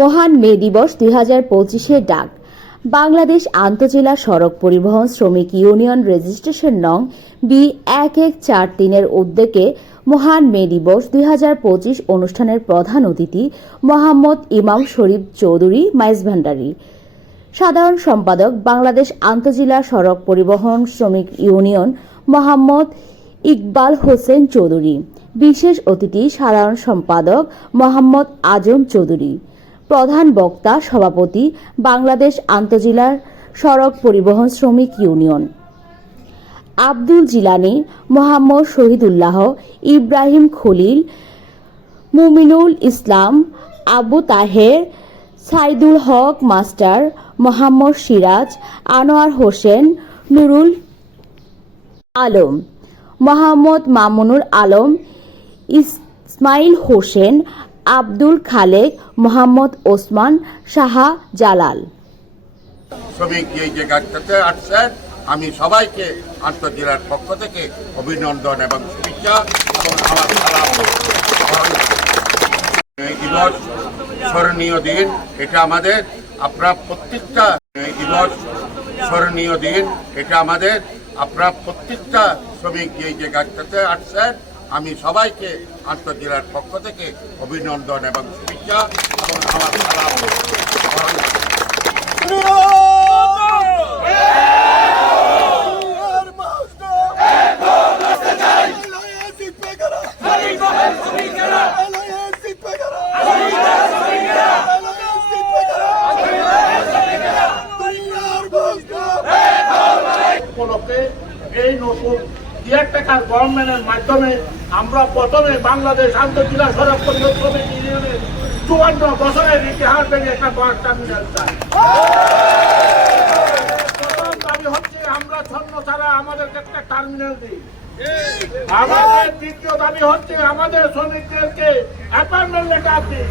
মহান মে দিবস 2025-এর ডাক। বাংলাদেশ আন্তজেলা সড়ক পরিবহন শ্রমিক ইউনিয়ন রেজিস্ট্রেশন নং B1143-এর উদ্যোগে মহান মে দিবস 2025 অনুষ্ঠানের প্রধান অতিথি মোহাম্মদ ইমাম শরীফ চৌধুরী মাইজভান্ডারী, সাধারণ সম্পাদক বাংলাদেশ আন্তজেলা সড়ক পরিবহন শ্রমিক ইউনিয়ন মোহাম্মদ ইকবাল হোসেন চৌধুরী, বিশেষ অতিথি সাধারণ সম্পাদক মোহাম্মদ আজম চৌধুরী, প্রধান বক্তা সভাপতি বাংলাদেশ আন্তজেলা সড়ক পরিবহন শ্রমিক ইউনিয়ন আব্দুল জিলানী, মোহাম্মদ শহীদুল্লাহ, ইব্রাহিম খলিল, মুমিনুল ইসলাম, আবু তাহের, সাইদুল হক মাস্টার, মোহাম্মদ সিরাজ, আনোয়ার হোসেন, নুরুল আলম, মোহাম্মদ মামুনুল আলম, ইসমাইল হোসেন, আব্দুল খালেক, মোহাম্মদ ওসমান শাহ জালাল। শ্রমিক এই জায়গাটাতে আসছেন, আমি সবাইকে আন্তঃজেলার পক্ষ থেকে অভিনন্দন এবং শুভেচ্ছা এবং আমার সালাম। এই দিবস স্মরণীয় দিন, এটা আমাদের আপনার প্রত্যেকটা দিবস স্মরণীয় দিন, এটা আমাদের আপনার প্রত্যেকটা শ্রমিক এই জায়গাটাতে আসছেন, আমি সবাইকে আন্তঃজেলার পক্ষ থেকে অভিনন্দন এবং শুভেচ্ছা এবং আমার সালাম। এই নতুন কেয়ারটেকার গভর্নমেন্টের মাধ্যমে আমরা প্রথমে বাংলাদেশ আন্তঃজেলা সড়ক পরিবহন শ্রমিক ইউনিয়নের 54 বছরের ইতিহাস ভেঙে একটা বাস টার্মিনাল চাই। প্রথম দাবি হচ্ছে আমরা ছন্ন ছাড়া আমাদেরকে একটা টার্মিনাল দিই। আমাদের দ্বিতীয় দাবি হচ্ছে আমাদের শ্রমিকদেরকে অ্যাপয়েন্টমেন্ট লেটার দিই।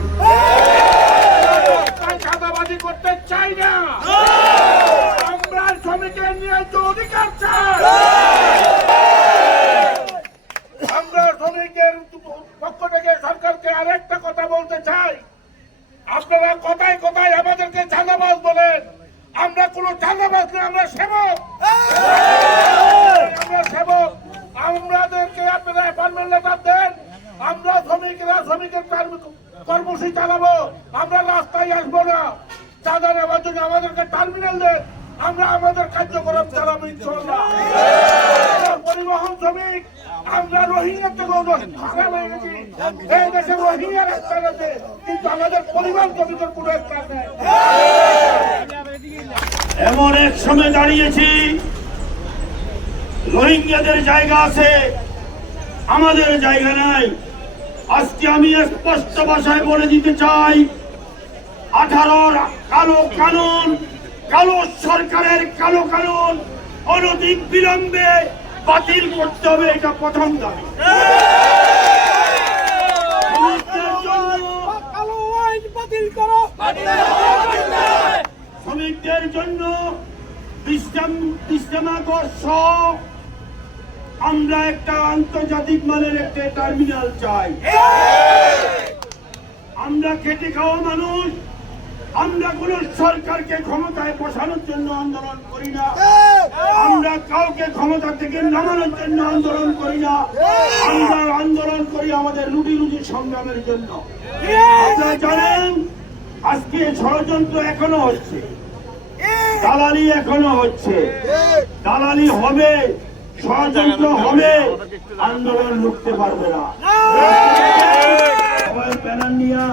চাঁদাবাজি করতে চাই না, আমরা শ্রমিকের ন্যায্য অধিকার চাই। আমরা শ্রমিকের পক্ষ থেকে সরকারকে আরেকটা কথা বলতে চাই, আপনারা কোথায় কোথায় আমাদেরকে চাঁদাবাজ বলেন, আমরা কোনো চাঁদাবাজ না, আমরা সেবক। আমরা সেবক, আমাদেরকে আপনারা অ্যাপয়েন্টমেন্ট লেটার দেন, আমরা শ্রমিকের কর্মসূচি চালাবো, আমরা রাস্তায় আসবো না। চাঁদা নেওয়ার জন্য আমাদেরকে টার্মিনাল দেন, আমরা আমাদের কার্যক্রম চালাবো ইনশাআল্লাহ। পরিবহন শ্রমিক আমরা রোহিঙ্গা থেকে খারাপ হয়ে গেছি, এই দেশে রোহিঙ্গার একটা আছে, কিন্তু আমাদের পরিবহন শ্রমিকের কোনো একটা নেই। এমন এক সময় দাঁড়িয়েছি, রোহিঙ্গাদের জায়গা আছে, আমাদের জায়গা নাই। আজকে আমি স্পষ্ট ভাষায় বলে দিতে চাই, 18 কালো কানুন, কালো সরকারের কালো কানুন অনধিক বিলম্বে বাতিল করতে হবে, এটা প্রথম দাবি। শ্রমিকদের জন্য বিশ্রামাগার সহ আমরা একটা আন্তর্জাতিক মানের একটা টার্মিনাল চাই। আমরা খেটে খাওয়া মানুষ, আমরা কোন সরকারকে ক্ষমতায় বসানোর জন্য আন্দোলন করি না, আমরা কাউকে ক্ষমতা থেকে নামানোর জন্য আন্দোলন করি না, আমরা আন্দোলন করি আমাদের রুটি রুজি সংগ্রামের জন্য। আপনারা জানেন আজকে ষড়যন্ত্র এখনো হচ্ছে, দালালি এখনো হচ্ছে, দালালি হবে, ষড়যন্ত্র হবে, আন্দোলন রুখতে পারবে না। সবাই ব্যানার নিয়ে